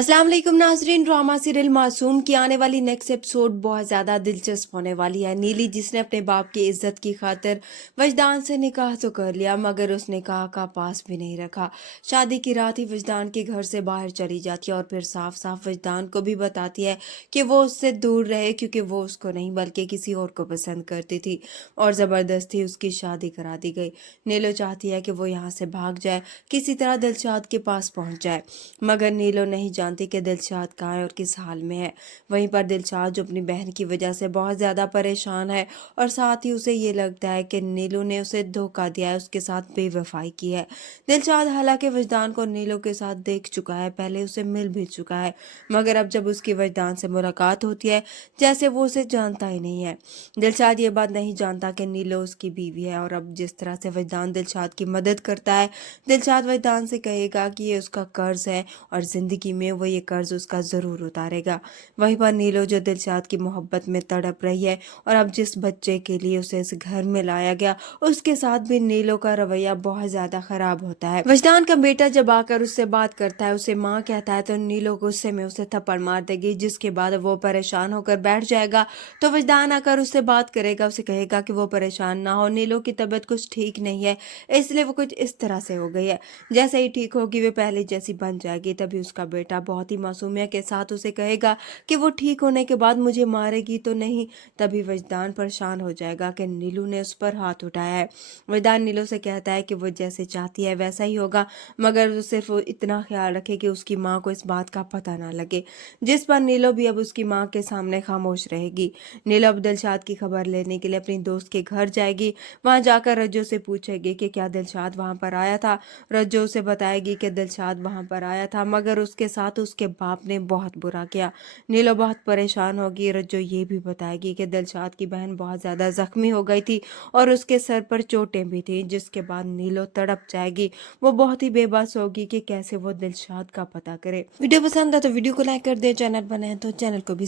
अस्सलाम वालेकुम नाजरीन। ड्रामा सीरियल मासूम की आने वाली नेक्स्ट एपिसोड बहुत ज़्यादा दिलचस्प होने वाली है। नीली जिसने अपने बाप की इज्जत की खातिर वजदान से निकाह तो कर लिया, मगर उस निकाह का पास भी नहीं रखा। शादी की रात ही वजदान के घर से बाहर चली जाती है और फिर साफ साफ वजदान को भी बताती है कि वो उससे दूर रहे, क्योंकि वो उसको नहीं बल्कि किसी और को पसंद करती थी और ज़बरदस्ती उसकी शादी करा दी गई। नीलो चाहती है कि वो यहाँ से भाग जाए, किसी तरह दिलशाद के पास पहुँच जाए, मगर नीलो नहीं जानती कि दिलशाद कहाँ है और किस हाल में है। वहीं पर दिलशाद जो अपनी बहन की वजह से बहुत ज़्यादा परेशान है और साथ ही उसे ये लगता है कि नीलो ने उसे धोखा दिया है, उसके साथ बेवफाई की है। दिलशाद हालांकि वजदान को नीलो के साथ देख चुका है, पहले उसे मिल भी चुका है, मगर अब जब उसकी वजदान से मुलाकात होती है जैसे वो उसे जानता ही नहीं है। दिलशाद ये बात नहीं जानता कि नीलो उसकी बीवी है, और अब जिस तरह से वजदान दिलशाद की मदद करता है, दिलशाद वजदान से कहेगा कि ये उसका कर्ज है और ज़िंदगी में वो ये कर्ज उसका ज़रूर उतारेगा। वहीं पर नीलो जो दिलशाद की मोहब्बत में तड़प रही है, और अब जिस बच्चे के लिए उसे इस घर में लाया गया उसके साथ भी नीलो का रवैया बहुत ज़्यादा ख़राब होता है। वजदान का बेटा जब आकर उससे बात करता है, उसे माँ कहता है, तो नीलो गुस्से में उसे थप्पड़ मार देगी, जिसके बाद वो परेशान होकर बैठ जाएगा। तो वजदान आकर उससे बात करेगा, उसे कहेगा कि वो परेशान ना हो, नीलो की तबीयत कुछ ठीक नहीं है, इसलिए वो कुछ इस तरह से हो गई है। जैसे ही ठीक होगी वे पहले जैसी बन जाएगी। तभी उसका बेटा बहुत ही मासूमियत के साथ उसे कहेगा कि वो ठीक होने के बाद मुझे मारेगी तो नहीं। तभी वजदान परेशान हो जाएगा कि नीलू ने उस पर हाथ उठाया है। वजदान नीलू से कहता है कि वो जैसे चाहती है वैसा ही होगा, मगर वो सिर्फ इतना ख्याल रखे कि उसकी माँ को इस बात का पता ना लगे, जिस पर नीलो भी अब उसकी माँ के सामने खामोश रहेगी। नीलो अब दिलशाद की खबर लेने के लिए अपनी दोस्त के घर जाएगी। वहां जाकर रज्जो से पूछेगी कि क्या दिलशाद वहां पर आया था। रज्जो उसे बताएगी कि दिलशाद वहां पर आया था, मगर उसके साथ उसके बाप ने बहुत बुरा किया। नीलो बहुत परेशान होगी। रज्जो ये भी बताएगी कि दिलशाद की बहन बहुत ज़्यादा जख्मी हो गई थी और उसके सर पर चोटें भी थी, जिसके बाद नीलो तड़प जाएगी। वो बहुत ही बेबस होगी कि कैसे वो दिलशाद का पता करे। वीडियो पसंद है तो वीडियो को लाइक कर दे, चैनल बनाए तो चैनल को भी